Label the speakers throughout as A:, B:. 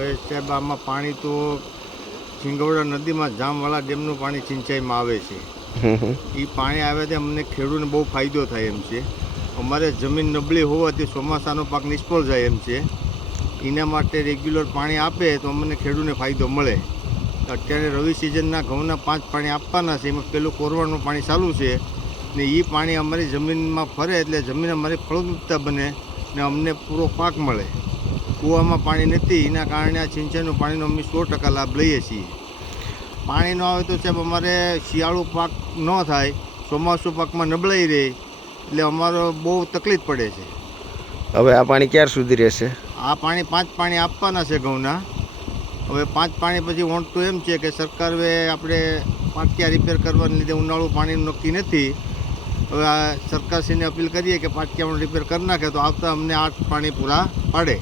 A: સાહેબ આમાં પાણી તો સિંગવડા નદીમાં જામવાળા ડેમનું પાણી સિંચાઈમાં આવે છે. એ પાણી આવે તે અમને ખેડૂતને બહુ ફાયદો થાય એમ છે. અમારે જમીન નબળી હોવાથી ચોમાસાનો પાક નિષ્ફળ જાય એમ છે. એના માટે રેગ્યુલર પાણી આપે તો અમને ખેડૂતને ફાયદો મળે. અત્યારે રવિ સિઝનના ઘઉંના પાંચ પાણી આપવાના છે એમાં પેલું કોરવાનું પાણી ચાલુ છે ને એ પાણી અમારી જમીનમાં ફરે એટલે જમીન અમારી ફળદ્રુપતા બને ને અમને પૂરો પાક મળે. કૂવામાં પાણી નથી એના કારણે આ સિંચાઈનું પાણીનો અમે સો ટકા લાભ લઈએ છીએ. પાણી ન આવે તો સાહેબ અમારે શિયાળુ પાક ન થાય ચોમાસું પાકમાં નબળાઈ રહે એટલે અમારો બહુ તકલીફ પડે છે.
B: હવે આ પાણી ક્યાર સુધી રહેશે?
A: આ પાણી પાંચ પાણી આપવાના છે ઘઉંના. હવે પાંચ પાણી પછી વોન્ટ તો એમ છે કે સરકાર આપણે પાટિયા રિપેર કરવાને લીધે ઉનાળું પાણીનું નક્કી નથી. હવે આ સરકારશ્રીને અપીલ કરીએ કે પાટિયાનું રિપેર કરી નાખે તો આવતા અમને આઠ પાણી પૂરા પાડે.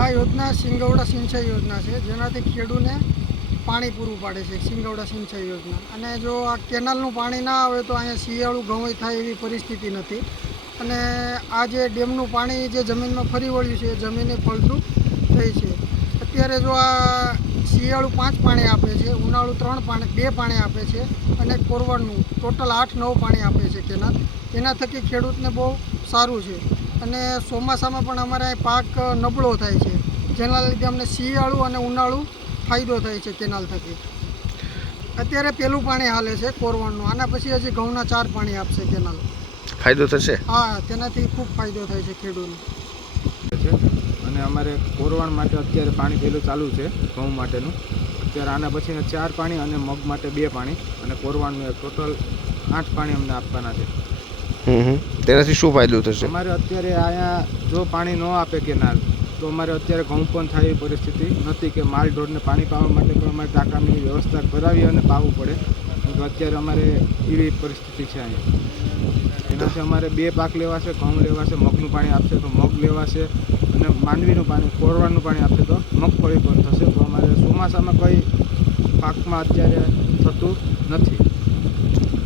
C: આ યોજના સિંગવડા સિંચાઈ યોજના છે. જેનાથી ખેડૂને પાણી પૂરું પાડે છે, સિંગવડા સિંચાઈ યોજના. અને જો આ કેનાલનું પાણી ના આવે તો અહીંયા શિયાળું ઘઉં થાય એવી પરિસ્થિતિ નથી. અને આ જે ડેમનું પાણી જે જમીનમાં ફરી વળ્યું છે, એ જમીને ફળદ્રુપ થઈ છે. અત્યારે જો આ શિયાળુ પાંચ પાણી આપે છે, ઉનાળું ત્રણ પાણી, બે પાણી આપે છે અને કોરવણનું ટોટલ આઠ, નવ પાણી આપે છે કેનાલ. એના થકી ખેડૂતને બહુ સારું છે. અને ચોમાસામાં પણ અમારે અહીં પાક નબળો થાય છે. જેના લીધે અમને શિયાળું અને ઉનાળું ફાયદો થાય છે કેનાલ થકી. અત્યારે પેલું પાણી હાલે છે કોરવણનું. આના પછી હજી ઘઉંના ચાર પાણી આપશે કેનાલ.
B: ફાયદો થશે?
C: હા તેનાથી ખૂબ ફાયદો થાય છે ખેડૂતને.
D: અને અમારે કોરવાણ માટે અત્યારે પાણી પેલું ચાલુ છે ઘઉં માટેનું. અત્યારે આના પછીના ચાર પાણી અને મગ માટે બે પાણી. અને કોરવાણનું ટોટલ આઠ પાણી અમને આપવાના છે.
B: તેનાથી શું ફાયદો થશે?
D: અમારે અત્યારે અહીંયા જો પાણી ન આપે કેનાલ તો અમારે અત્યારે ઘઉં પણ થાય એવી પરિસ્થિતિ નથી કે માલ ઢોરને પાણી પાવા માટે પણ અમારે ટાંકાની વ્યવસ્થા કરાવી અને પાવું પડે. તો કે અત્યારે અમારે એવી પરિસ્થિતિ છે અહીંયા. એનાથી અમારે બે પાક લેવાશે ઘઉં લેવાશે મગનું પાણી આપશે તો મગ લેવાશે અને માંડવીનું પાણી કોરવાનું પાણી આપશે તો મગફળી પણ થશે. તો અમારે ચોમાસામાં કંઈ પાકમાં અત્યારે થતું નથી.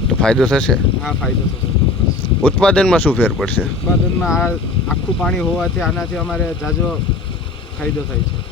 B: તો ફાયદો થશે?
D: હા ફાયદો થશે.
B: ઉત્પાદનમાં શું ફેર પડશે?
D: ઉત્પાદનમાં આખું પાણી હોવાથી આનાથી અમારે જાજો ફાયદો થાય છે.